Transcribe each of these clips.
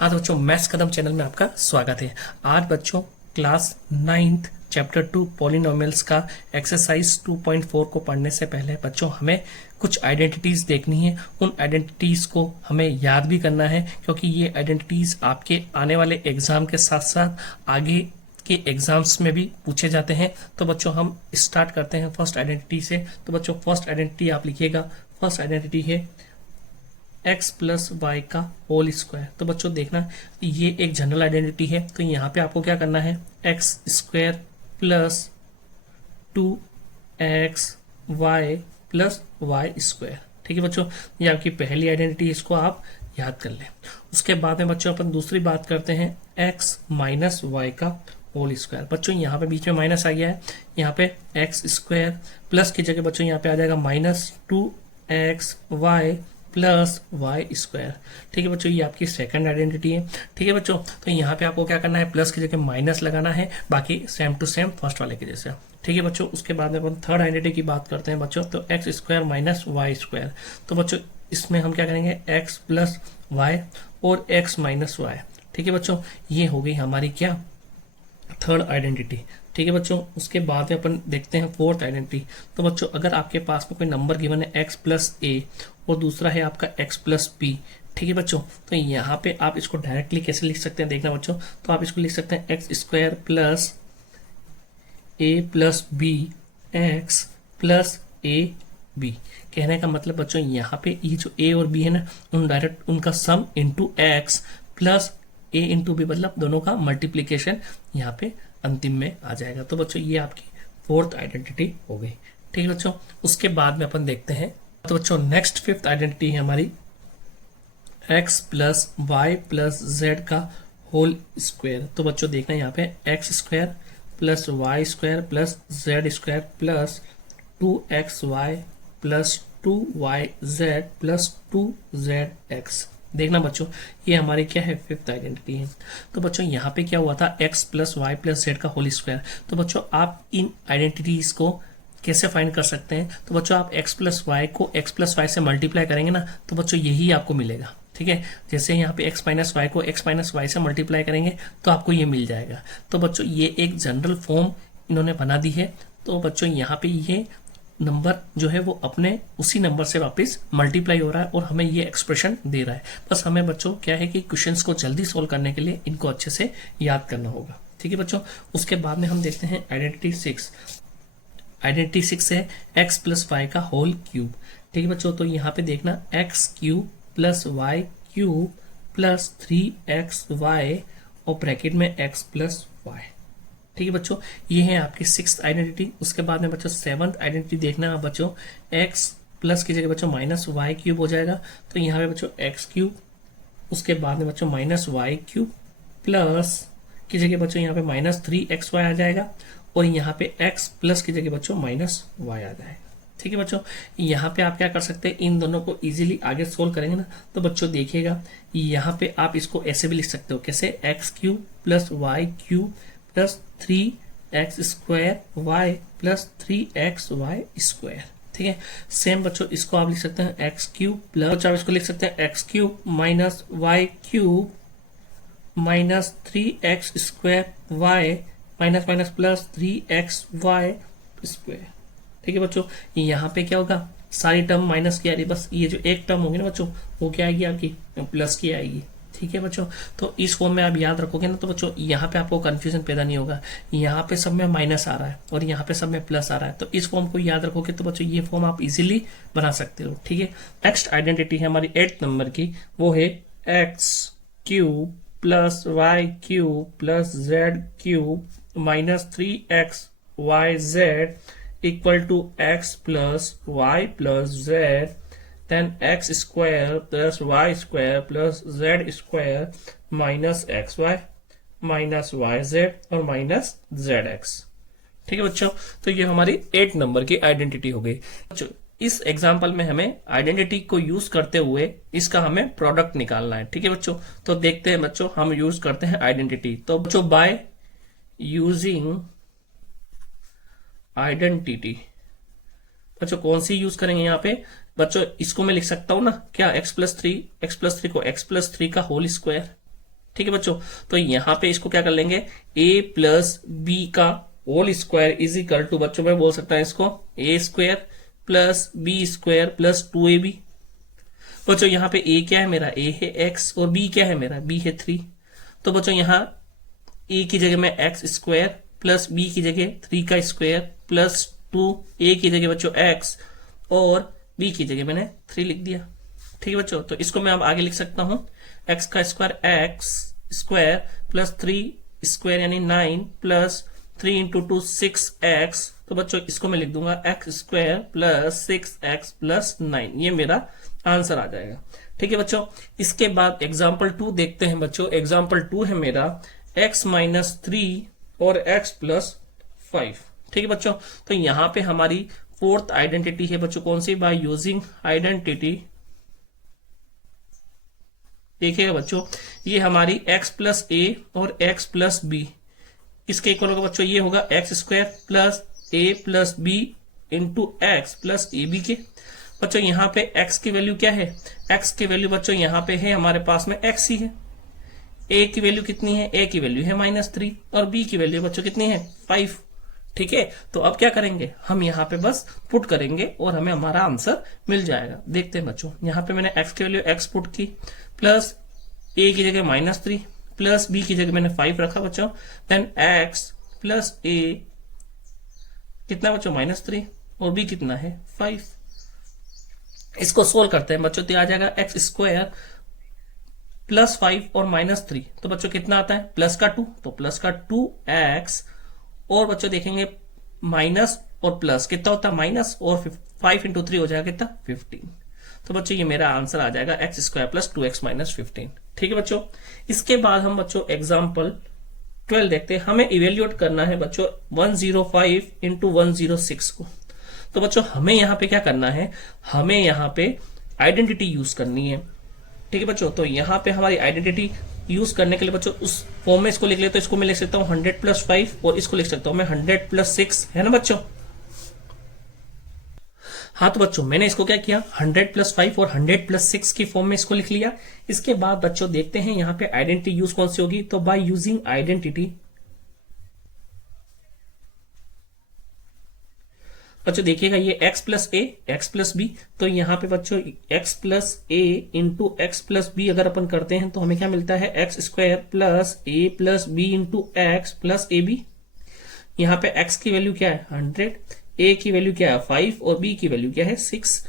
हाँ तो बच्चों, मैथ्स कदम चैनल में आपका स्वागत है। आज बच्चों क्लास 9th चैप्टर 2 पॉलिनोमियल्स का एक्सरसाइज 2.4 को पढ़ने से पहले बच्चों हमें कुछ आइडेंटिटीज देखनी है। उन आइडेंटिटीज को हमें याद भी करना है, क्योंकि ये आइडेंटिटीज आपके आने वाले एग्जाम के साथ साथ आगे के एग्जाम्स में भी पूछे जाते हैं। तो बच्चों हम स्टार्ट करते हैं फर्स्ट आइडेंटिटी से। तो बच्चों फर्स्ट आइडेंटिटी आप लिखिएगा। फर्स्ट आइडेंटिटी है x प्लस वाई का होल स्क्वायर। तो बच्चों देखना, ये एक जनरल आइडेंटिटी है। तो यहाँ पे आपको क्या करना है, x square plus 2x y plus Y square. ठीक है बच्चों, ये आपकी पहली आइडेंटिटी, इसको आप याद कर लें। उसके बाद में बच्चों अपन दूसरी बात करते हैं, x माइनस वाई का होल स्क्वायर। बच्चों यहाँ पे बीच में माइनस आ गया है, यहाँ पे एक्स स्क्वायर प्लस की जगह बच्चों यहाँ पे आ जाएगा minus 2x y plus Y square. ठीक है बच्चों, ये आपकी सेकंड आइडेंटिटी है। ठीक है बच्चों, तो यहाँ पे आपको क्या करना है, प्लस की जगह माइनस लगाना है, बाकी सेम टू सेम फर्स्ट वाले के जैसे। ठीक है बच्चों, उसके बाद में अपन थर्ड आइडेंटिटी की बात करते हैं बच्चों। तो x square minus y square. तो बच्चों इसमें हम क्या करेंगे, एक्स प्लस वाई और एक्स माइनस वाई। ठीक है बच्चों, ये हो गई हमारी क्या, थर्ड आइडेंटिटी। ठीक है बच्चों, उसके बाद में अपन देखते हैं फोर्थ आइडेंटिटी। तो बच्चों अगर आपके पास में कोई नंबर गिवन है x प्लस ए और दूसरा है आपका x प्लस बी, ठीक है बच्चों, तो यहाँ पे आप इसको डायरेक्टली कैसे लिख सकते हैं, देखना बच्चों। तो आप इसको लिख सकते हैं x square plus a plus b x plus a b. कहने का मतलब बच्चों यहाँ पे ये जो ए और बी है ना, उन डायरेक्ट उनका सम into x plus a into B, मतलब दोनों का मल्टीप्लीकेशन यहाँ पे अंतिम में आ जाएगा। तो बच्चों ये आपकी फोर्थ आइडेंटिटी हो गई। ठीक है बच्चों, उसके बाद में अपन देखते हैं। तो बच्चों नेक्स्ट फिफ्थ आइडेंटिटी है हमारी x plus Y plus Z का होल स्क्वायर। तो बच्चों देखना यहाँ पे x square plus Y square plus Z square plus 2xy plus 2yz plus 2zx। देखना बच्चों, ये हमारी क्या है, फिफ्थ आइडेंटिटी है। तो बच्चों यहाँ पे क्या हुआ था, x plus Y plus Z का होल स्क्वायर। तो बच्चों आप इन आइडेंटिटीज को कैसे फाइंड कर सकते हैं, तो बच्चों आप x प्लस वाई को x प्लस वाई से मल्टीप्लाई करेंगे ना, तो बच्चों यही आपको मिलेगा। ठीक है, जैसे यहाँ पे x माइनस वाई को x माइनस वाई से मल्टीप्लाई करेंगे तो आपको ये मिल जाएगा। तो बच्चों ये एक जनरल फॉर्म इन्होंने बना दी है। तो बच्चों यहाँ पे ये नंबर जो है वो अपने उसी नंबर से वापस मल्टीप्लाई हो रहा है और हमें ये एक्सप्रेशन दे रहा है। बस हमें बच्चों क्या है कि क्वेश्चंस को जल्दी सोल्व करने के लिए इनको अच्छे से याद करना होगा। ठीक है बच्चों, उसके बाद में हम देखते हैं आइडेंटिटी 6। आइडेंटिटी 6 है एक्स प्लस वाई का होल क्यूब। ठीक है बच्चों, तो यहाँ पे देखना, x cube plus y cube plus 3xy और ब्रैकेट में x प्लस वाई। ठीक है बच्चों, ये है आपकी सिक्स्थ आइडेंटिटी। उसके बाद में बच्चों सेवंथ आइडेंटिटी देखना है बच्चों, x प्लस की जगह बच्चों माइनस वाई क्यूब हो जाएगा। तो यहाँ पे बच्चों x क्यूब, उसके बाद में बच्चों माइनस वाई क्यूब प्लस की जगह बच्चों यहाँ पे माइनस 3xy आ जाएगा और यहाँ पे x प्लस की जगह बच्चों माइनस वाई आ जाएगा। ठीक है बच्चों, यहाँ पे आप क्या कर सकते हैं, इन दोनों को इजीली आगे सोल्व करेंगे ना, तो बच्चों देखिएगा यहाँ पे आप इसको ऐसे भी लिख सकते हो, कैसे, x cube plus y cube plus 3x square y plus 3xy square. ठीक है, सेम बच्चों इसको आप लिख सकते हैं एक्स क्यूब प्लस, आप इसको लिख सकते हैं x cube minus y cube minus 3x square y minus minus plus 3xy square. ठीक है बच्चों, यहाँ पे क्या होगा, सारी टर्म माइनस की आ रही, बस ये जो एक टर्म होगी ना बच्चों, वो क्या आएगी आपकी, प्लस की आएगी। ठीक है बच्चों, तो इस फॉर्म में आप याद रखोगे ना, तो बच्चों यहाँ पे आपको कंफ्यूजन पैदा नहीं होगा। यहाँ पे सब में माइनस आ रहा है और यहाँ पे सब में प्लस आ रहा है, तो इस फॉर्म को याद रखोगे तो बच्चों ये फॉर्म आप इजीली बना सकते हो। ठीक है, नेक्स्ट आइडेंटिटी है हमारी 8th नंबर की, वो है x cube plus y cube plus z cube minus 3xyz equal to x plus Y plus z, then x square plus y square plus z square minus xy minus yz और minus zx। ठीक है बच्चों, तो ये हमारी 8 number की identity हो गई। बच्चों इस एग्जाम्पल में हमें आइडेंटिटी को यूज करते हुए इसका हमें प्रोडक्ट निकालना है। ठीक है बच्चों, तो देखते हैं बच्चों, हम यूज करते हैं आइडेंटिटी। तो बच्चों बाय यूजिंग आइडेंटिटी, बच्चों कौन सी यूज करेंगे यहाँ पे बच्चों, इसको मैं लिख सकता हूं ना क्या, x प्लस थ्री को x प्लस थ्री का होल स्क्वायर ठीक है बच्चों, तो यहाँ पे इसको क्या कर लेंगे, a प्लस बी का whole square is equal to, बच्चों मैं बोल सकता हूं इसको a square plus b square plus 2ab। बच्चों यहाँ पे a क्या है मेरा, a है x, और b क्या है मेरा, b है 3। तो बच्चों यहाँ a की जगह में एक्स स्क्वायर प्लस b की जगह 3 का स्क्वायर प्लस 2, a की जगह बच्चों x और b की जगह मैंने 3 लिख दिया। ठीक है बच्चों, तो इसको मैं अब आगे लिख सकता हूं, x का square x square plus 3 square यानी 9 प्लस 3 इंटू 2 6x। तो बच्चों इसको मैं लिख दूंगा x square plus 6x plus 9, ये मेरा आंसर आ जाएगा। ठीक है बच्चों, इसके बाद एग्जाम्पल 2 देखते हैं बच्चों। एग्जाम्पल 2 है मेरा x माइनस 3 और x प्लस 5। ठीक है बच्चों, तो यहां पे हमारी फोर्थ आइडेंटिटी है बच्चों, कौन सी, बाय यूजिंग आइडेंटिटी। देखिएगा बच्चों, ये हमारी x प्लस a और x प्लस b किसके इक्वल होगा बच्चों, ये होगा x square plus a plus b into x plus a b के। बच्चों यहाँ पे x की वैल्यू क्या है, x की वैल्यू बच्चों यहाँ पे है हमारे पास में x ही है। a की वैल्यू कितनी है, a की वैल्यू है -3 और b की वैल्यू बच्चों कितनी है 5। ठीक है, तो अब क्या करेंगे, हम यहाँ पे बस पुट करेंगे और हमें हमारा आंसर मिल जाएगा। देखते हैं बच्चों, यहाँ पे मैंने x की वैल्यू x पुट की प्लस a की जगह -3 प्लस b की जगह मैंने 5 रखा बच्चों, देन x प्लस a कितना बच्चों -3 और b कितना है 5। इसको सोल्व करते हैं बच्चों, तो आ जाएगा एक्स स्क्वायर प्लस 5 और -3, तो बच्चों कितना आता है प्लस का 2, तो प्लस का 2x और बच्चों देखेंगे माइनस और प्लस कितना होता है माइनस, और 5 इंटू 3 हो जाएगा कितना 15। तो बच्चों ये मेरा आंसर आ जाएगा x square plus 2x minus 15। ठीक है बच्चों, इसके बाद हम बच्चों एग्जाम्पल 12 देखते हैं। हमें इवेल्युएट करना है बच्चों 105 इंटू 106 को। तो बच्चों हमें यहाँ पे क्या करना है, हमें यहाँ पे आइडेंटिटी यूज करनी है। ठीक है बच्चों, तो यहाँ पे हमारी आइडेंटिटी यूज करने के लिए बच्चों उस फॉर्म में इसको लिख ले, तो इसको मैं लिख सकता हूँ 100 प्लस 5 और इसको लिख सकता हूँ मैं 100 प्लस 6, है ना बच्चों। हाँ तो बच्चों मैंने इसको क्या किया, 100 प्लस 5 और 100 प्लस 6 की फॉर्म में इसको लिख लिया। इसके बाद बच्चों देखते हैं यहाँ पे आइडेंटिटी यूज कौन सी होगी, तो बाय यूजिंग आइडेंटिटी। बच्चों देखिएगा ये x plus a x plus b, तो यहाँ पे बच्चों x plus a into x plus b अगर अपन करते हैं तो हमें क्या मिलता है x square plus a plus b into x plus a b. यहाँ पे x की वैल्यू क्या है 100, a की वैल्यू क्या है 5 और b की वैल्यू क्या है 6।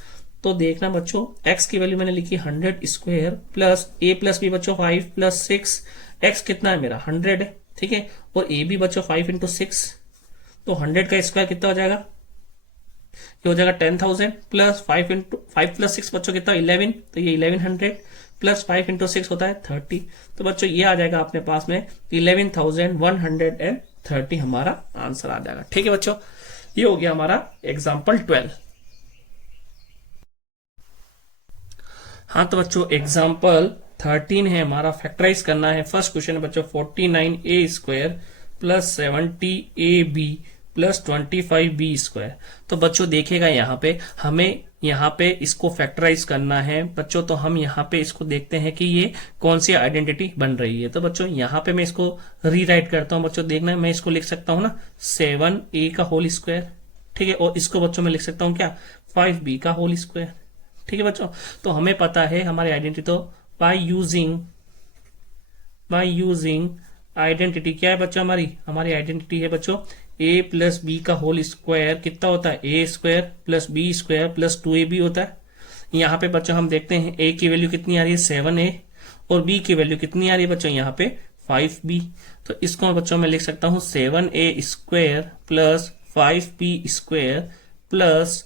तो देखना बच्चों x की वैल्यू मैंने लिखी 100 square plus a plus b बच्चों 5 प्लस 6, x कितना है मेरा 100 है, ठीक है, और a भी बच्चों 5 इंटू 6, तो 100 का स्क्वायर कितना हो जाएगा, ये हो जाएगा 10,000 प्लस 5 प्लस 6 बच्चों कितना 11, तो ये 1100 प्लस 5 इंटू 6 होता है 30। तो बच्चों ये आ जाएगा अपने पास में 11,130 हमारा आंसर आ जाएगा। ठीक है बच्चों, ये हो गया हमारा एग्जाम्पल 12। हाँ तो बच्चों एग्जाम्पल 13 है हमारा, फैक्टराइज करना है। फर्स्ट क्वेश्चन है बच्चों 49a square plus 70ab plus 25b square. तो बच्चों देखिएगा यहाँ पे हमें यहाँ पे इसको फैक्टराइज करना है बच्चों, तो हम यहाँ पे इसको देखते हैं कि ये कौन सी आइडेंटिटी बन रही है। तो बच्चों यहाँ पे मैं इसको रीराइट करता हूँ बच्चों, देखना है मैं इसको लिख सकता हूँ ना 7a का होल स्क्वायर, ठीक है, और इसको बच्चों मैं लिख सकता हूँ क्या 5b का होल स्क्वायर। ठीक है बच्चों, तो हमें पता है हमारी आइडेंटिटी, तो बाय यूजिंग आइडेंटिटी क्या है बच्चों, हमारी आइडेंटिटी है बच्चों a प्लस बी का होल स्क्वायर कितना होता है a square plus b square plus 2ab होता है। यहाँ पे बच्चों हम देखते हैं a की वैल्यू कितनी आ रही है 7a और b की वैल्यू कितनी आ रही है बच्चों यहाँ पे 5b। तो इसको बच्चों मैं लिख सकता हूँ 7a square plus 5b square plus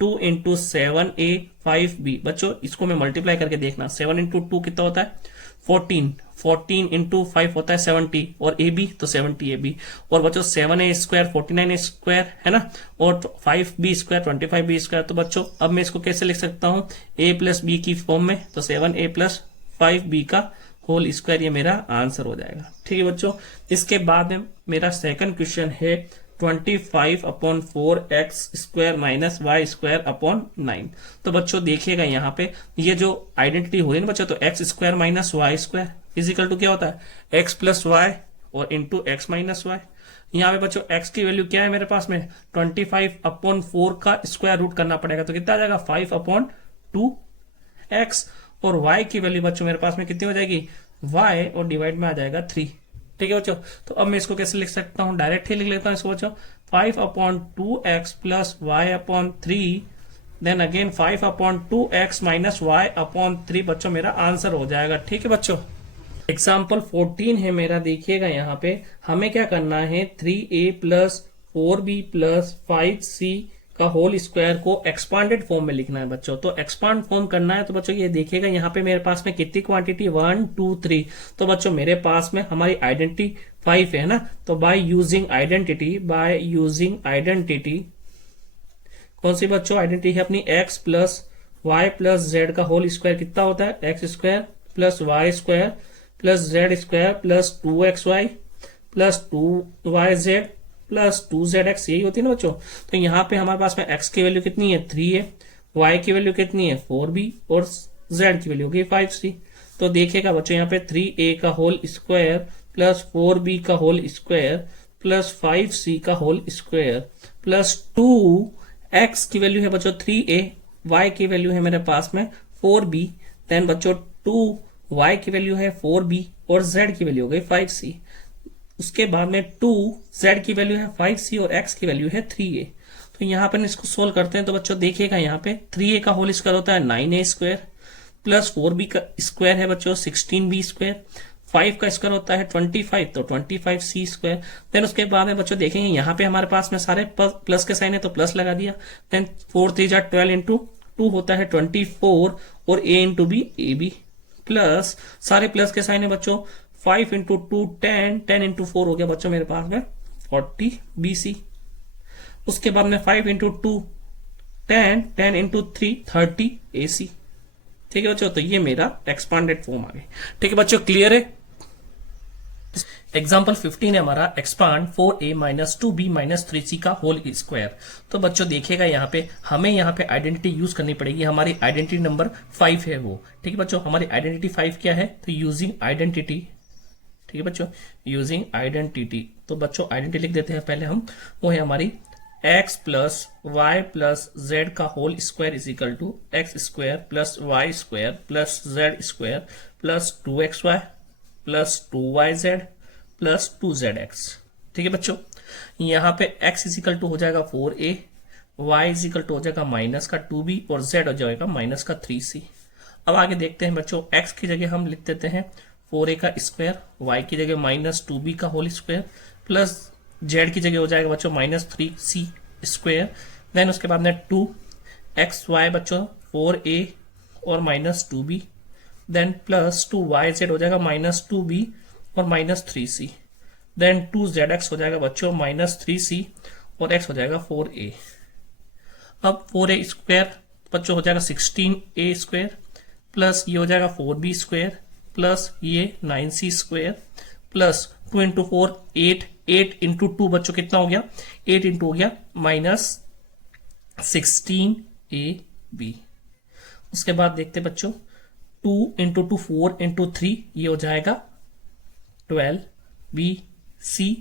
2 into 7a 5b। बच्चों इसको मैं मल्टीप्लाई करके देखना, 7 इंटू 2 कितना होता है 14 इंटू 5 होता है 70 और ए बी तो 70ab, और बच्चों 7a स्क्वायर 49a स्क्वायर है ना, और 5b स्क्वायर 25b स्क्वायर। तो बच्चों अब मैं इसको कैसे लिख सकता हूँ a प्लस बी की फॉर्म में, तो 7a प्लस 5b का होल स्क्वायर, ये मेरा आंसर हो जाएगा। ठीक है बच्चों, इसके बाद में मेरा सेकंड क्वेश्चन है 25/4 x square minus y square upon 9। तो बच्चों देखिएगा यहाँ पे ये जो आइडेंटिटी हो रही है ना बच्चों, तो x square minus y square is equal to क्या होता है x प्लस वाई और इंटू एक्स माइनस वाई। यहाँ पे बच्चों x की वैल्यू क्या है मेरे पास में 25/4 का स्क्वायर रूट करना पड़ेगा, तो कितना आ जाएगा 5/2x। और y की वैल्यू बच्चों मेरे पास में कितनी हो जाएगी y और डिवाइड में आ जाएगा 3। ठीक है बच्चों, तो अब मैं इसको कैसे लिख सकता हूँ, डायरेक्ट ही लिख लेता हूँ इसको बच्चों 5/2x plus y/3 then again 5/2x minus y/3 बच्चों मेरा आंसर हो जाएगा। ठीक है बच्चों, एग्जाम्पल 14 है मेरा, देखिएगा यहाँ पे हमें क्या करना है 3a plus 4b plus 5c का होल स्क्वायर को एक्सपांडेड फॉर्म में लिखना है बच्चों। तो एक्सपांड फॉर्म करना है तो बच्चों ये देखिएगा यहाँ पे मेरे पास में कितनी क्वांटिटी 1 2 3, तो बच्चों मेरे पास में हमारी आइडेंटिटी 5 है ना, तो बाय यूजिंग आइडेंटिटी कौन सी बच्चों आइडेंटिटी है अपनी x plus Y plus Z का होल स्क्वायर कितना होता है x square plus Y square plus Z square plus 2xy plus 2yz plus 2zx, यही होती है ना बच्चों। तो यहाँ पे हमारे पास में x की वैल्यू कितनी है 3 है, y की वैल्यू कितनी है 4b और z की वैल्यू होगी 5c। तो देखिएगा बच्चों यहाँ पे 3a का होल स्क्वायर प्लस 4b का होल स्क्वायर प्लस 5c का होल स्क्वायर प्लस 2x की वैल्यू है बच्चों 3a, y की वैल्यू है मेरे पास में 4b, देन बच्चों 2y की वैल्यू है 4b और z की वैल्यू हो गई 5c। उसके बाद में 2z की वैल्यू है 5c और x की वैल्यू है 3a। तो यहाँ पर इसको सोल्व करते हैं तो बच्चों देखिएगा यहाँ पे 3a का होल स्क्वायर होता है 9a स्क्वायर प्लस 4b का स्क्वायर है बच्चों 16b स्क्वायर, 5 का स्क्वायर होता है 25 तो 25c स्क्वायर। देन उसके बाद में बच्चों देखेंगे यहाँ पे हमारे पास में सारे प्लस के साइन है तो प्लस लगा दिया, देन 4 3 जा 12 इंटू 2 होता है 24 और a into b a b plus सारे प्लस के साइन है बच्चों 5 इंटू 2 10, 10 इंटू 4 हो गया बच्चों मेरे पास में 40 BC। उसके बाद में 5 इंटू 2 10, 10 इंटू 3 30 AC। ठीक है बच्चों, तो ये मेरा एक्सपांडेड फॉर्म आ गई। ठीक है बच्चों, क्लियर है। एग्जाम्पल 15 है हमारा expand 4a minus 2b minus 3c का होल स्क्वायर। तो बच्चों देखिएगा यहाँ पे हमें यहाँ पे आइडेंटिटी यूज करनी पड़ेगी, हमारी आइडेंटिटी नंबर 5 है वो। ठीक है बच्चों, हमारी आइडेंटिटी 5 क्या है, तो यूजिंग आइडेंटिटी। ठीक है बच्चों, यूजिंग आइडेंटिटी, तो बच्चों आइडेंटिटी लिख देते हैं पहले हम, वो है हमारी x plus Y plus Z का whole square is equal to X square plus Y square plus Z square plus 2xy plus 2yz plus 2zx। ठीक है बच्चों, यहाँ पे x इज इक्वल टू हो जाएगा 4a, y is equal to हो जाएगा माइनस का 2b और z हो जाएगा माइनस का 3c। अब आगे देखते हैं बच्चों, x की जगह हम लिख देते हैं 4a का स्क्वायर, y की जगह माइनस 2b का होल स्क्वायर प्लस z की जगह हो जाएगा बच्चों माइनस 3c स्क्वायर, देन उसके बाद में 2xy बच्चों 4a और minus 2b, then plus 2yz हो जाएगा माइनस 2b और माइनस 3c, देन 2zx हो जाएगा बच्चों माइनस 3c और x हो जाएगा 4a। अब 4a स्क्वायर बच्चों हो जाएगा 16a स्क्वायर प्लस ये हो जाएगा 4b स्क्वायर प्लस ये 9c square plus 2 into 4 8, 8 into 2 बच्चों कितना हो गया 8 इंटू हो गया माइनस 16ab। उसके बाद देखते बच्चों 2 इंटू 2 4 इंटू 3 ये हो जाएगा 12bc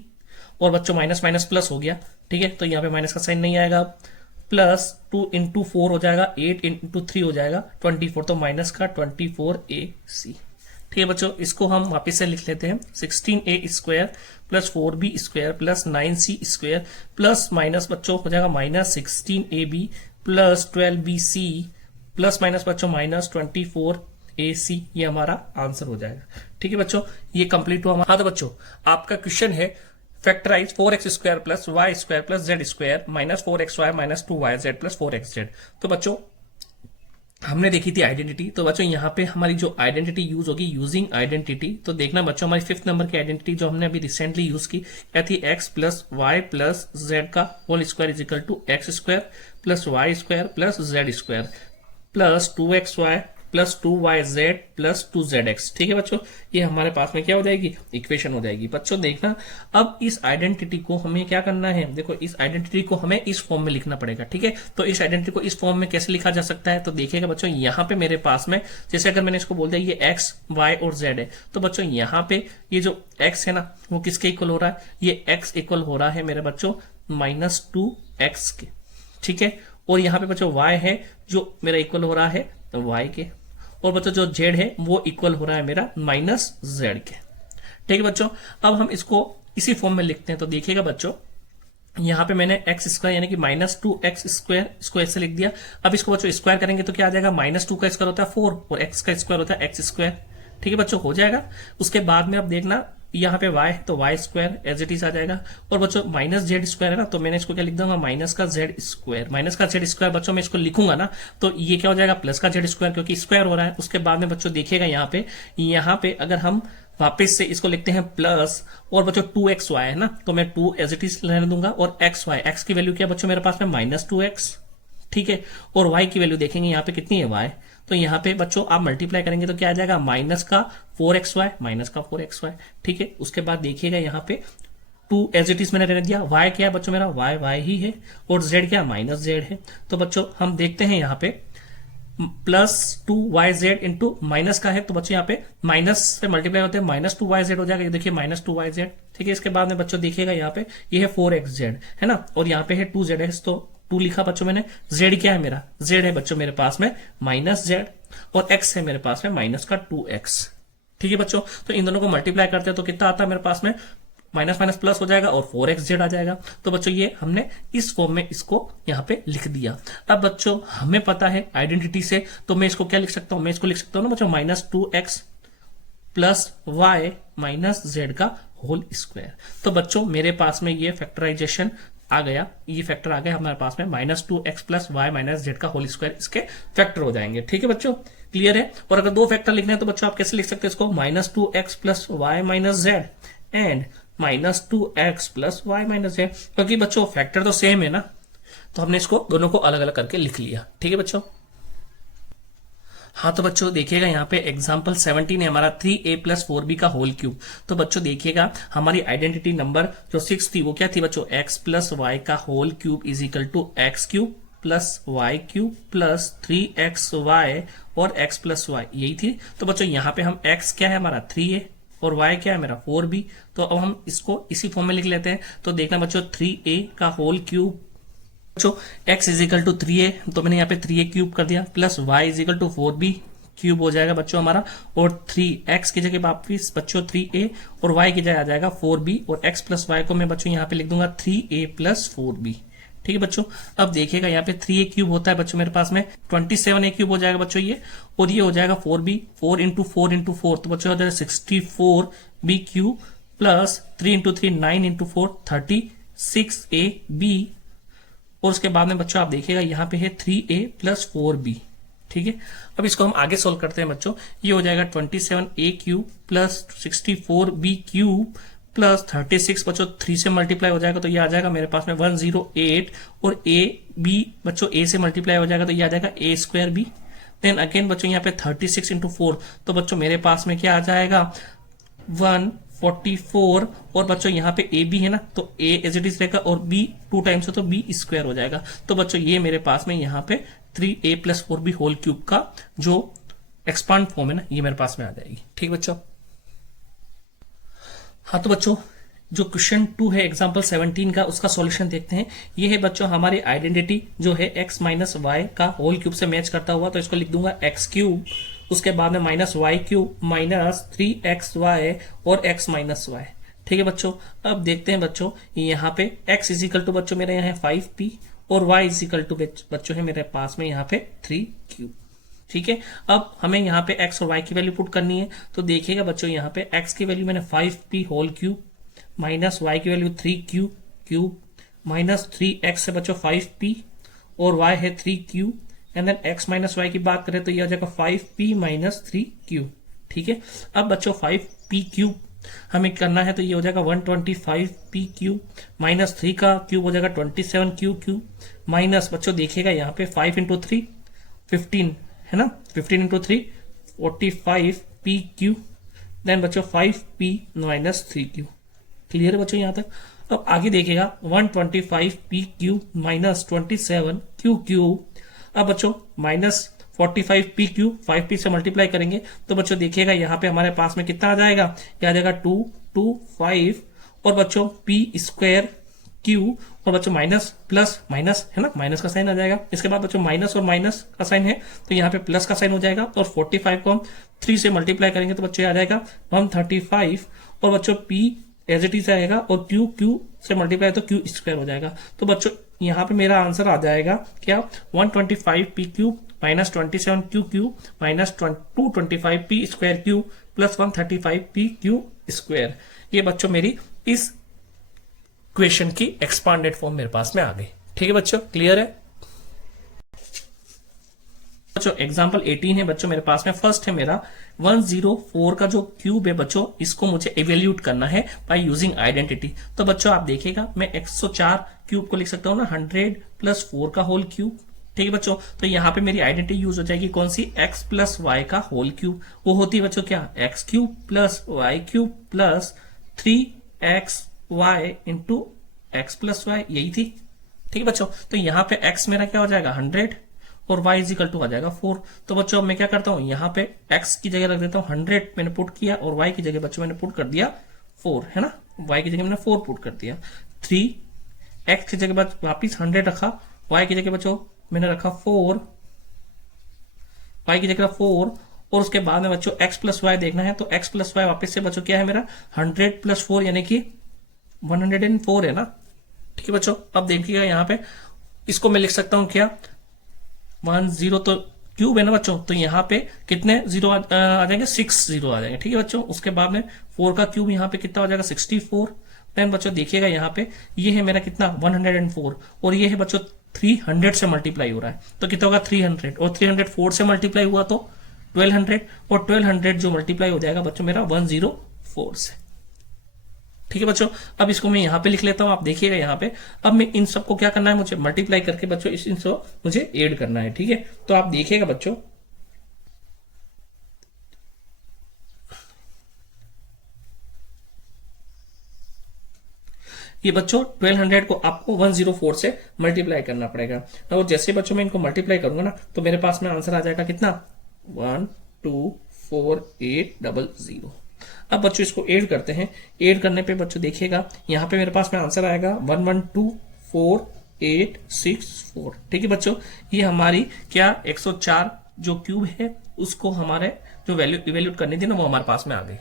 और बच्चों माइनस माइनस प्लस हो गया। ठीक है, तो यहाँ पे माइनस का साइन नहीं आएगा, प्लस 2 इंटू 4 हो जाएगा 8 इंटू 3 हो जाएगा 24, तो माइनस का 24ac। ठीक है बच्चों, इसको हम वापस से लिख लेते हैं 16a square plus 4b square plus 9c square plus minus बच्चों हो जाएगा minus 16ab plus 12bc plus minus बच्चों माइनस 24ac, ये हमारा आंसर हो जाएगा। ठीक है बच्चों, ये कंप्लीट हुआ। हाँ तो बच्चों आपका क्वेश्चन है factorise 4x square plus Y square plus Z square minus 4xy minus 2yz plus 4xz। तो बच्चों हमने देखी थी आइडेंटिटी, तो बच्चों यहाँ पे हमारी जो आइडेंटिटी यूज होगी यूजिंग आइडेंटिटी, तो देखना बच्चों हमारी 5th नंबर की आइडेंटिटी जो हमने अभी रिसेंटली यूज की क्या थी, x plus Y plus Z का whole square is equal to X square plus Y square plus Z square plus 2xy plus 2yz plus 2zx। ठीक है बच्चों, ये हमारे पास में क्या हो जाएगी, इक्वेशन हो जाएगी। बच्चों देखना, अब इस आइडेंटिटी को हमें क्या करना है, देखो इस आइडेंटिटी को हमें इस फॉर्म में लिखना पड़ेगा। ठीक है, तो इस आइडेंटिटी को इस फॉर्म में कैसे लिखा जा सकता है, तो देखिएगा बच्चों यहाँ पे मेरे पास में, जैसे अगर मैंने इसको बोल दिया ये x y और z है, तो बच्चों यहाँ पे ये जो x है ना वो किसके इक्वल हो रहा है, ये x इक्वल हो रहा है मेरे बच्चों -2x के। ठीक है, और यहाँ पे बच्चों y है जो मेरा इक्वल हो रहा है y के, और बच्चों जो z है वो इक्वल हो रहा है मेरा -z के। ठीक है बच्चों, अब हम इसको इसी फॉर्म में लिखते हैं। तो देखिएगा बच्चों, यहाँ पे मैंने एक्स स्क्वायर यानी कि -2x स्क्वायर इसको ऐसे लिख दिया। अब इसको बच्चों स्क्वायर करेंगे तो क्या आ जाएगा, -2 का स्क्वायर होता है 4 और x का स्क्वायर होता है x स्क्वायर। ठीक है बच्चों, हो जाएगा। उसके बाद में अब देखना यहाँ पे y है तो y square as it is आ जाएगा, और बच्चों -z स्क्वायर है ना, तो मैंने इसको क्या लिख दूंगा, माइनस का z स्क्वायर बच्चों मैं इसको लिखूंगा ना तो ये क्या हो जाएगा, प्लस का z स्क्वायर, क्योंकि स्क्वायर हो रहा है। उसके बाद में बच्चों देखिएगा यहाँ पे अगर हम वापस से इसको लिखते हैं प्लस, और बच्चों 2xy है ना, तो मैं 2 एज इट इज रहने दूंगा, और x की वैल्यू क्या बच्चों मेरे पास में -2x। ठीक है, और y की वैल्यू देखेंगे यहाँ पे कितनी है y, तो यहाँ पे बच्चों आप मल्टीप्लाई करेंगे तो क्या आ जाएगा, माइनस का 4xy। ठीक है, उसके बाद देखिएगा यहाँ पे 2 एज इट इज मैंने रहने दिया। y क्या है बच्चों मेरा, y ही है, और z क्या, -z है। तो बच्चों हम देखते हैं यहाँ पे +2yz इंटू माइनस का है, तो बच्चों यहाँ पे माइनस से मल्टीप्लाई होते हैं, -2yz हो जाएगा। ये देखिए -2yz। ठीक है, इसके बाद में बच्चों देखिएगा यहाँ पे ये है 4xz है ना, और यहाँ पे है 2zx, तो 2 लिखा बच्चों मैंने। z क्या है मेरा, z है बच्चों मेरे पास में -z, और x है मेरे पास में -2x। ठीक है बच्चों, तो इन दोनों को मल्टीप्लाई करते हैं तो कितना आता है मेरे पास में, माइनस माइनस प्लस हो जाएगा और 4xz आ जाएगा। तो बच्चों ये हमने इस फॉर्म में इसको यहाँ पे लिख दिया। अब बच्चों हमें पता है आइडेंटिटी से, तो मैं इसको क्या लिख सकता हूँ, मैं इसको लिख सकता हूँ ना बच्चों, -2x plus y minus z का होल स्क्वायर। तो बच्चों मेरे पास में ये फैक्टराइजेशन आ गया, ये फैक्टर आ गया हमारे पास में, -2x plus y minus z का होल स्क्वायर, इसके फैक्टर हो जाएंगे। ठीक है बच्चों, क्लियर है। और अगर 2 फैक्टर लिखने हैं तो बच्चों आप कैसे लिख सकते हैं इसको, -2x plus y minus z and -2x plus y minus z, क्योंकि बच्चों फैक्टर तो सेम है ना, तो हमने इसको दोनों को अलग अलग करके लिख लिया। ठीक है बच्चों, हाँ तो बच्चों देखिएगा यहाँ पे एग्जाम्पल 17 है हमारा 3a प्लस 4b का होल क्यूब। तो बच्चों देखिएगा हमारी आइडेंटिटी नंबर जो 6 थी वो क्या थी बच्चों, x प्लस वाई का whole cube is equal to x cube plus y cube plus 3xy और x प्लस वाई, यही थी। तो बच्चों यहाँ पे हम x क्या है हमारा 3a और y क्या है मेरा 4b, तो अब हम इसको इसी फॉर्म में लिख लेते हैं। तो देखना बच्चों 3a का होल क्यूब, बच्चों x is equal to 3a, तो मैंने यहाँ पे 3a क्यूब कर दिया, plus y is equal to 4b cube हो जाएगा बच्चों हमारा, और 3x की जगह वापिस बच्चों 3a और y की जगह आ जाएगा 4b, और x प्लस y को मैं बच्चों यहाँ पे लिख दूंगा 3a प्लस 4b। ठीक है बच्चों, अब देखिएगा यहाँ पे 3a क्यूब होता है बच्चों मेरे पास में 27a क्यूब हो जाएगा बच्चों ये, और ये हो जाएगा 4b, 4 इंटू 4 इंटू 4, तो बच्चों हो जाएगा 64b cube plus 3 into 3 9 into 4 36ab, और उसके बाद में बच्चों आप देखिएगा यहाँ पे है 3a प्लस 4b। ठीक है, अब इसको हम आगे सोल्व करते हैं बच्चों, ये हो जाएगा 27a cube plus 64b cube plus 36 बच्चों 3 से मल्टीप्लाई हो जाएगा तो ये आ जाएगा मेरे पास में 108, और a b बच्चों a से मल्टीप्लाई हो जाएगा तो ये आ जाएगा a square b। Then again बच्चों यहाँ पे 36 इंटू 4, तो बच्चों मेरे पास में क्या आ जाएगा 144, और बच्चों यहाँ पे a b है ना, तो a एज इट इज रहेगा और b 2 टाइम्स है तो b स्क्वायर हो जाएगा। तो बच्चों ये मेरे पास में यहाँ पे 3a plus 4b whole cube का जो एक्सपांड फॉर्म है ना, ये मेरे पास में आ जाएगी। ठीक बच्चों, हाँ तो बच्चों जो क्वेश्चन 2 है एग्जांपल 17 का, उसका सॉल्यूशन देखते हैं। ये है बच्चों हमारी आइडेंटिटी जो है x माइनस वाई का होल क्यूब से मैच करता हुआ, तो इसको लिख दूंगा x क्यूब, उसके बाद में minus y cube minus 3xy और x माइनस वाई। ठीक है बच्चों, अब देखते हैं बच्चों यहाँ पे x इज इक्वल टू बच्चों मेरे यहाँ है 5p और y इज इक्वल टू बच्चों है मेरे पास में यहाँ पे 3 क्यूब। ठीक है, अब हमें यहाँ पे x और y की वैल्यू पुट करनी है। तो देखिएगा बच्चों यहाँ पे x की वैल्यू मैंने 5p whole cube minus y की value 3q cube minus 3x से बच्चों 5p और y है 3q, and then x minus y की बात करें तो यह आ जाएगा 5p माइनस 3q। ठीक है, अब बच्चों 5p क्यूब हमें करना है तो ये हो जाएगा 125p क्यूब माइनस 3 का क्यूब हो जाएगा 27q क्यूब माइनस बच्चों देखिएगा यहाँ पे 5 इंटू 3 15 है ना, 15 इंटू 3 45 पी क्यू, देन बच्चों 5p माइनस 3q। क्लियर है बच्चों यहाँ तक। अब आगे देखिएगा 125 P Q minus 27 Q Q. अब बच्चों माइनस 45 पी क्यू 5p से मल्टीप्लाई करेंगे तो बच्चों देखिएगा यहाँ पे हमारे पास में कितना आ जाएगा, क्या आ जाएगा 2 2 5 और बच्चों पी स्क्वायर क्यू और बच्चों माइनस प्लस माइनस है ना, माइनस का साइन आ जाएगा। इसके बाद बच्चों माइनस और माइनस का साइन है तो यहाँ पे प्लस का साइन हो जाएगा और 45 को हम 3 से मल्टीप्लाई करेंगे तो बच्चों आ जाएगा 135 और बच्चों p एज इट इज आएगा और क्यू क्यू से मल्टीप्लाई तो क्यू स्क्वायर हो जाएगा। तो बच्चों यहाँ पे मेरा आंसर आ जाएगा क्या, 125 P Q minus 27 Q Q minus 225 P square Q plus 135 P Q square. ये बच्चों मेरी इस क्वेश्चन की एक्सपांडेड फॉर्म मेरे पास में आ गई। ठीक है बच्चों, क्लियर है बच्चों। एग्जाम्पल 18 है बच्चों मेरे पास में। फर्स्ट है मेरा 104 का जो क्यूब है बच्चों, इसको मुझे इवेल्यूट करना है बाय यूजिंग आइडेंटिटी। तो बच्चों आप देखिएगा मैं 104 क्यूब को लिख सकता हूं ना 100 प्लस 4 का होल क्यूब। ठीक है बच्चों, तो यहाँ पे मेरी आइडेंटिटी यूज हो जाएगी कौन सी, x प्लस वाई का होल क्यूब। वो होती है बच्चों क्या, x cube plus y cube plus 3xy into x plus y, यही थी। ठीक है बच्चों, तो यहाँ पे x मेरा क्या हो जाएगा 100 और y इज इक्वल टू आ जाएगा 4। तो बच्चों अब मैं क्या करता हूँ, यहाँ पे x की जगह रख देता हूँ 100 मैंने पुट किया और y की जगह बच्चों मैंने पुट कर दिया 4, है ना, y की जगह मैंने 4 पुट कर दिया। 3 x की जगह वापिस 100 रखा, y की जगह बच्चों मैंने रखा 4, y की जगह 4 और उसके बाद में बच्चों x प्लस वाई देखना है तो x प्लस वाई वापिस से बच्चों क्या है मेरा 100 प्लस 4 यानी कि 104 है ना। ठीक है बच्चों, अब देखिएगा यहाँ पे इसको मैं लिख सकता हूं क्या 10 तो क्यूब है ना बच्चों, तो यहाँ पे कितने जीरो आ जाएंगे 6 जीरो आ जाएंगे। ठीक है बच्चों, उसके बाद में 4 का क्यूब यहाँ पे कितना हो जाएगा 64। देन बच्चों देखिएगा यहाँ पे ये है मेरा कितना 104 और ये है बच्चों 300 से मल्टीप्लाई हो रहा है तो कितना होगा 300 और 300 4 से मल्टीप्लाई हुआ तो 1200 और 1200 जो मल्टीप्लाई हो जाएगा बच्चों मेरा 104 से। ठीक है बच्चों, अब इसको मैं यहाँ पे लिख लेता हूं, आप देखिएगा यहाँ पे। अब मैं इन सबको क्या करना है, मुझे मल्टीप्लाई करके बच्चों इन सब मुझे ऐड करना है। ठीक है, तो आप देखिएगा बच्चों ये बच्चों 1200 को आपको 104 से मल्टीप्लाई करना पड़ेगा। और जैसे बच्चों मैं इनको मल्टीप्लाई करूंगा ना तो मेरे पास में आंसर आ जाएगा कितना 1244800। अब बच्चों इसको ऐड करते हैं। ऐड करने पे बच्चों देखिएगा यहाँ पे मेरे पास में आंसर आएगा 112484। ठीक है बच्चों, ये हमारी क्या 104 जो क्यूब है उसको हमारे जो वैल्यू इवेल्यूट करनी थी ना वो हमारे पास में आ गई।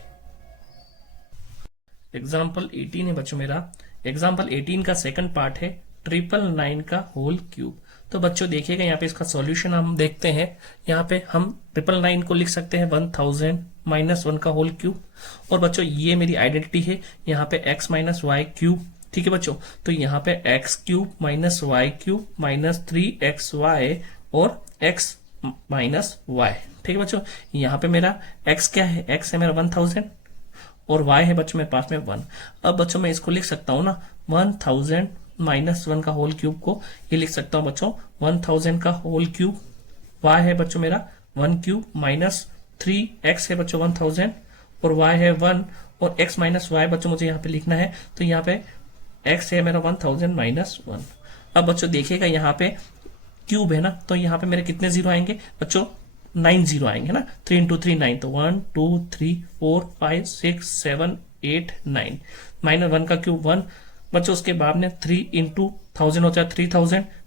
एग्जाम्पल 18 है बच्चों मेरा। एग्जाम्पल 18 का सेकंड पार्ट है 999 का होल क्यूब। तो बच्चों देखिएगा यहाँ पे इसका सॉल्यूशन हम देखते हैं। यहाँ पे हम 999 को लिख सकते हैं 1000 माइनस 1 का होल क्यूब और बच्चों ये मेरी आइडेंटिटी है यहाँ पे x माइनस वाई क्यूब। ठीक है बच्चों, तो यहाँ पे x cube minus y cube minus 3xy और x माइनस वाई। ठीक है बच्चों, यहाँ पे मेरा x क्या है, x है मेरा 1000 और y है बच्चों मेरे पास में 1। अब बच्चों मैं इसको लिख सकता हूँ ना 1000 माइनस 1 का होल क्यूब को ये लिख सकता हूँ बच्चों 1000 का होल क्यूब। y है बच्चों मेरा 1 क्यूब माइनस 3x है बच्चों 1000 और y है 1 और x माइनस वाई बच्चों मुझे यहाँ पे लिखना है तो यहाँ पे x है मेरा 1000 माइनस 1। अब बच्चों देखिएगा यहाँ पे क्यूब है ना तो यहाँ पे मेरे कितने जीरो आएंगे बच्चों 9 जीरो आएंगे ना, 3 इंटू 3 9 तो 1 2 3 4 5 6 7 8 9 माइनस 1 का क्यूब 1 बच्चों। उसके बाद में 3 इंटू 1000 हो जाए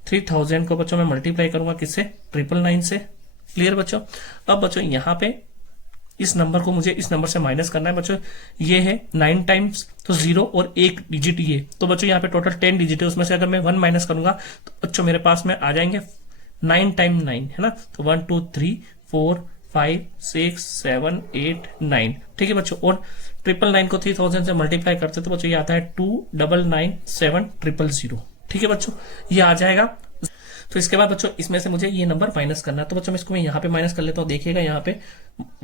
3000 को बच्चों मैं मल्टीप्लाई करूंगा किससे 999 से। क्लियर बच्चों, अब बच्चों यहाँ पे इस नंबर को मुझे इस नंबर से माइनस करना है बच्चों। ये है 9 टाइम्स तो 0 और 1 डिजिट ये, तो बच्चों यहाँ पे टोटल 10 डिजिट है, उसमें से अगर मैं 1 माइनस करूंगा तो बच्चों मेरे पास में आ जाएंगे 9 टाइम 9 है ना, तो 1 2 3 4 5 6 7 8 9। ठीक है बच्चों, और 999 को 3000 से मल्टीप्लाई करते तो बच्चों ये आता है 2997000। ठीक है बच्चों, ये आ जाएगा तो इसके बाद बच्चों इसमें से मुझे ये नंबर माइनस करना है, तो बच्चों मैं इसको यहाँ पे माइनस कर लेता हूँ। देखिएगा यहाँ पे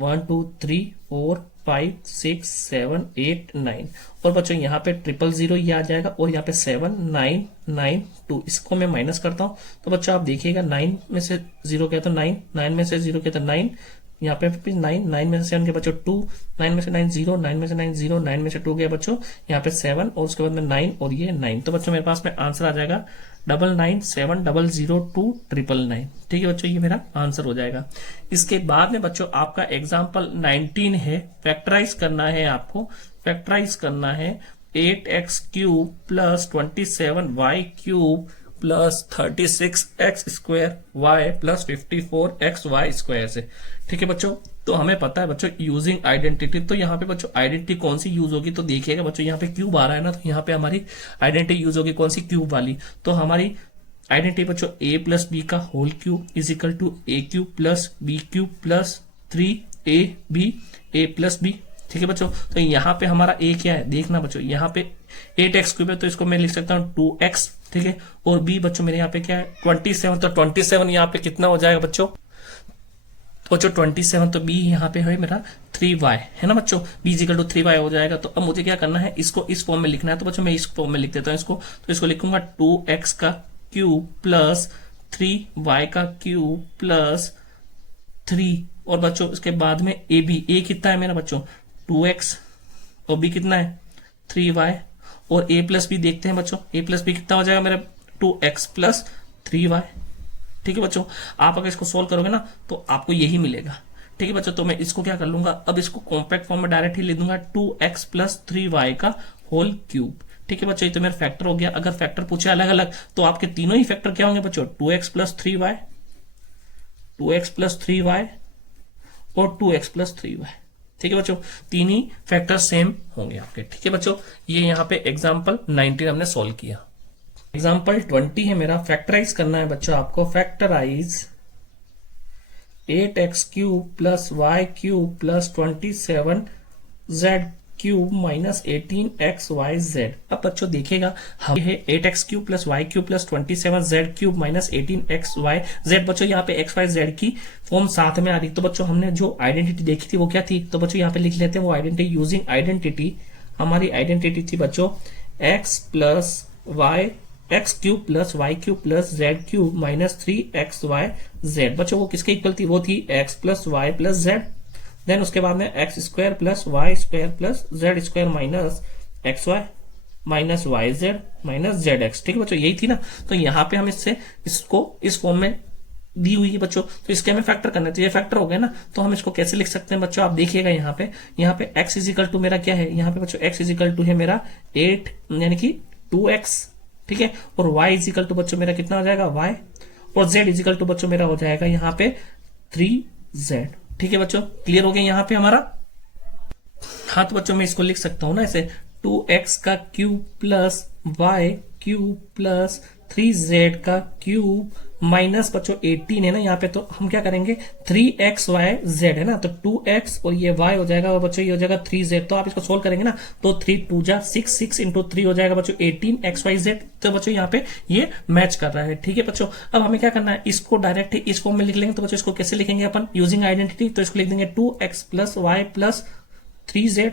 1 2 3 4 5 6 7 8 9 और बच्चों यहाँ पे 000 ये आ जाएगा और यहाँ पे 7 9 9 2, इसको मैं माइनस करता हूँ। तो बच्चों आप देखिएगा 9 में से 0 गया तो 9, 9 में से 0 गया तो 9, यहाँ पे 9, 9 में से 7 गया बच्चों 2, 9 में से 9 0, 9 में से 9 0, 9 में से 2 गया बच्चों यहाँ पे 7 और उसके बाद में 9 और ये 9। तो बच्चों मेरे पास में आंसर आ जाएगा 99700299। ठीक है बच्चों, ये मेरा आंसर हो जाएगा। इसके बाद में बच्चों आपका एग्जाम्पल 19 है, फैक्टराइज करना है आपको। फैक्टराइज करना है 8x cube plus 27y cube plus 36x square y plus 54xy square से। ठीक है बच्चों, तो हमें पता है बच्चों यूजिंग आइडेंटिटी, तो यहाँ पे बच्चों आइडेंटिटी कौन सी यूज होगी, तो देखिएगा बच्चों यहाँ पे क्यूब आ रहा है ना, तो यहाँ पे हमारी आइडेंटिटी यूज होगी कौन सी, क्यूब वाली। तो हमारी आइडेंटिटी बच्चों a प्लस बी का whole cube is equal to a cube plus b cube plus 3ab a plus b. ठीक है बच्चों, तो यहाँ पे हमारा a क्या है देखना बच्चों, यहाँ पे 8x क्यूब है तो इसको मैं लिख सकता हूँ 2x। ठीक है, और b बच्चों मेरे यहाँ पे क्या है 27, तो 27 यहाँ पे कितना हो जाएगा बच्चों, तो बच्चों 27, तो b यहाँ पे है मेरा 3y है ना बच्चों, b इक्वल टू 3y हो जाएगा। तो अब मुझे क्या करना है, इसको इस फॉर्म में लिखना है, तो बच्चों मैं इस फॉर्म में लिख देता हूँ इसको। तो इसको लिखूंगा 2x का क्यूब प्लस 3y का क्यूब प्लस 3 और बच्चों इसके बाद में a कितना है मेरा बच्चों 2x और b कितना है 3y और a प्लस बी देखते हैं बच्चों, a प्लस बी कितना हो जाएगा मेरा 2x प्लस 3y। ठीक है बच्चों, आप अगर इसको सोल्व करोगे ना तो आपको यही मिलेगा। ठीक है बच्चों, तो मैं इसको क्या कर लूंगा, अब इसको कॉम्पैक्ट फॉर्म में डायरेक्ट ही लिख दूंगा 2x प्लस 3y का होल क्यूब। ठीक है बच्चों, ये तो मेरा फैक्टर हो गया। अगर फैक्टर पूछे अलग अलग तो आपके तीनों ही फैक्टर क्या होंगे बच्चों 2x plus 3y, 2x plus 3y और 2x प्लस 3y। ठीक है बच्चों, तीन ही फैक्टर सेम होंगे आपके। ठीक है बच्चों, ये यहाँ पे एग्जाम्पल 19 हमने सोल्व किया। एग्जाम्पल 20 है मेरा, फैक्टराइज करना है बच्चों आपको। Factorise 8x cube plus y cube plus 27z cube minus 18xyz। अब बच्चों देखिएगा हम है 8x cube plus y cube plus 27z cube minus 18xyz। बच्चों यहाँ पे xyz की फॉर्म साथ में आ रही, तो बच्चों हमने जो आइडेंटिटी देखी थी वो क्या थी, तो बच्चों यहाँ पे लिख लेते हैं वो आइडेंटिटी। यूजिंग आइडेंटिटी, हमारी आइडेंटिटी थी बच्चों x plus y x cube plus y cube plus z cube minus 3xyz। बच्चों वो किसके इक्वल थी, वो थी x plus Y plus z. Then उसके बाद में x square plus Y square plus Z square minus x y minus y z minus z x. ठीक है बच्चों, यही थी ना। तो यहाँ पे हम इसको इस फॉर्म में दी हुई है बच्चों, तो इसके हमें फैक्टर करना चाहिए। फैक्टर हो गया ना, तो हम इसको कैसे लिख सकते हैं बच्चों, आप देखिएगा यहाँ पे x इजिकल टू मेरा क्या है, यहाँ पे बच्चों x इजिकल टू है मेरा 8 यानी कि 2x। ठीक है, और y इजिकल टू बच्चों मेरा कितना हो जाएगा y, और z इजिकल टू बच्चों मेरा हो जाएगा यहाँ पे 3z। ठीक है बच्चों, क्लियर हो गया यहाँ पे हमारा। हाँ तो बच्चों मैं इसको लिख सकता हूं ना ऐसे 2x का cube plus y cube plus 3z का क्यूब माइनस बच्चों 18 है ना यहाँ पे, तो हम क्या करेंगे 3xyz है ना, तो 2x और ये y हो जाएगा और बच्चों ये हो जाएगा 3z। तो आप इसको सोल्व करेंगे ना तो 3 2 जा 6, 6 इंटू 3 हो जाएगा बच्चों 18xyz। तो बच्चों यहाँ पे ये मैच कर रहा है। ठीक है बच्चों, अब हमें क्या करना है, इसको डायरेक्ट ही इस फॉर्म में लिख लेंगे। तो बच्चों इसको कैसे लिखेंगे अपन, यूजिंग आइडेंटिटी। तो इसको लिख देंगे 2x plus Y plus 3z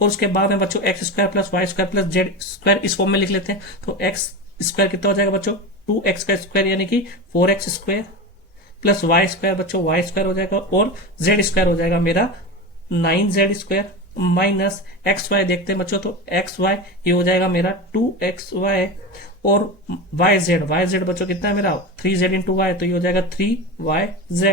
और उसके बाद में बच्चों x square plus Y square plus Z square इस फॉर्म में लिख लेते हैं। तो एक्स स्क्वायर कितना हो जाएगा बच्चों 2x का स्क्वायर यानी कि 4x square plus Y square बच्चों वाई स्क्वायर हो जाएगा और जेड स्क्वायर हो जाएगा मेरा 9z square minus x Y देखते हैं बच्चों, तो एक्स वाई ये हो जाएगा मेरा 2xy और वाई जेड बच्चों कितना है मेरा 3z इंटू वाई, तो ये हो जाएगा 3yz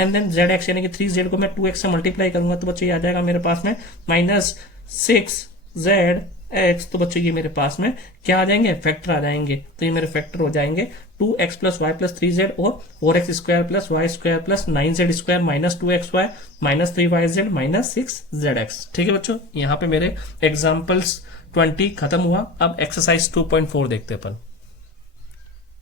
and then Z x यानी कि 3z को मैं 2x से मल्टीप्लाई करूंगा तो बच्चों ये आ जाएगा मेरे पास में माइनस 6z x। तो बच्चों ये मेरे पास में क्या आ जाएंगे, फैक्टर आ जाएंगे। तो ये मेरे फैक्टर हो जाएंगे 2x plus Y plus 3z और 4x square plus Y square plus 9z square minus 2xy minus 3yz minus 6zx। ठीक है बच्चों, यहाँ पे मेरे एग्जाम्पल्स 20 खत्म हुआ। अब एक्सरसाइज 2.4 देखते हैं अपन।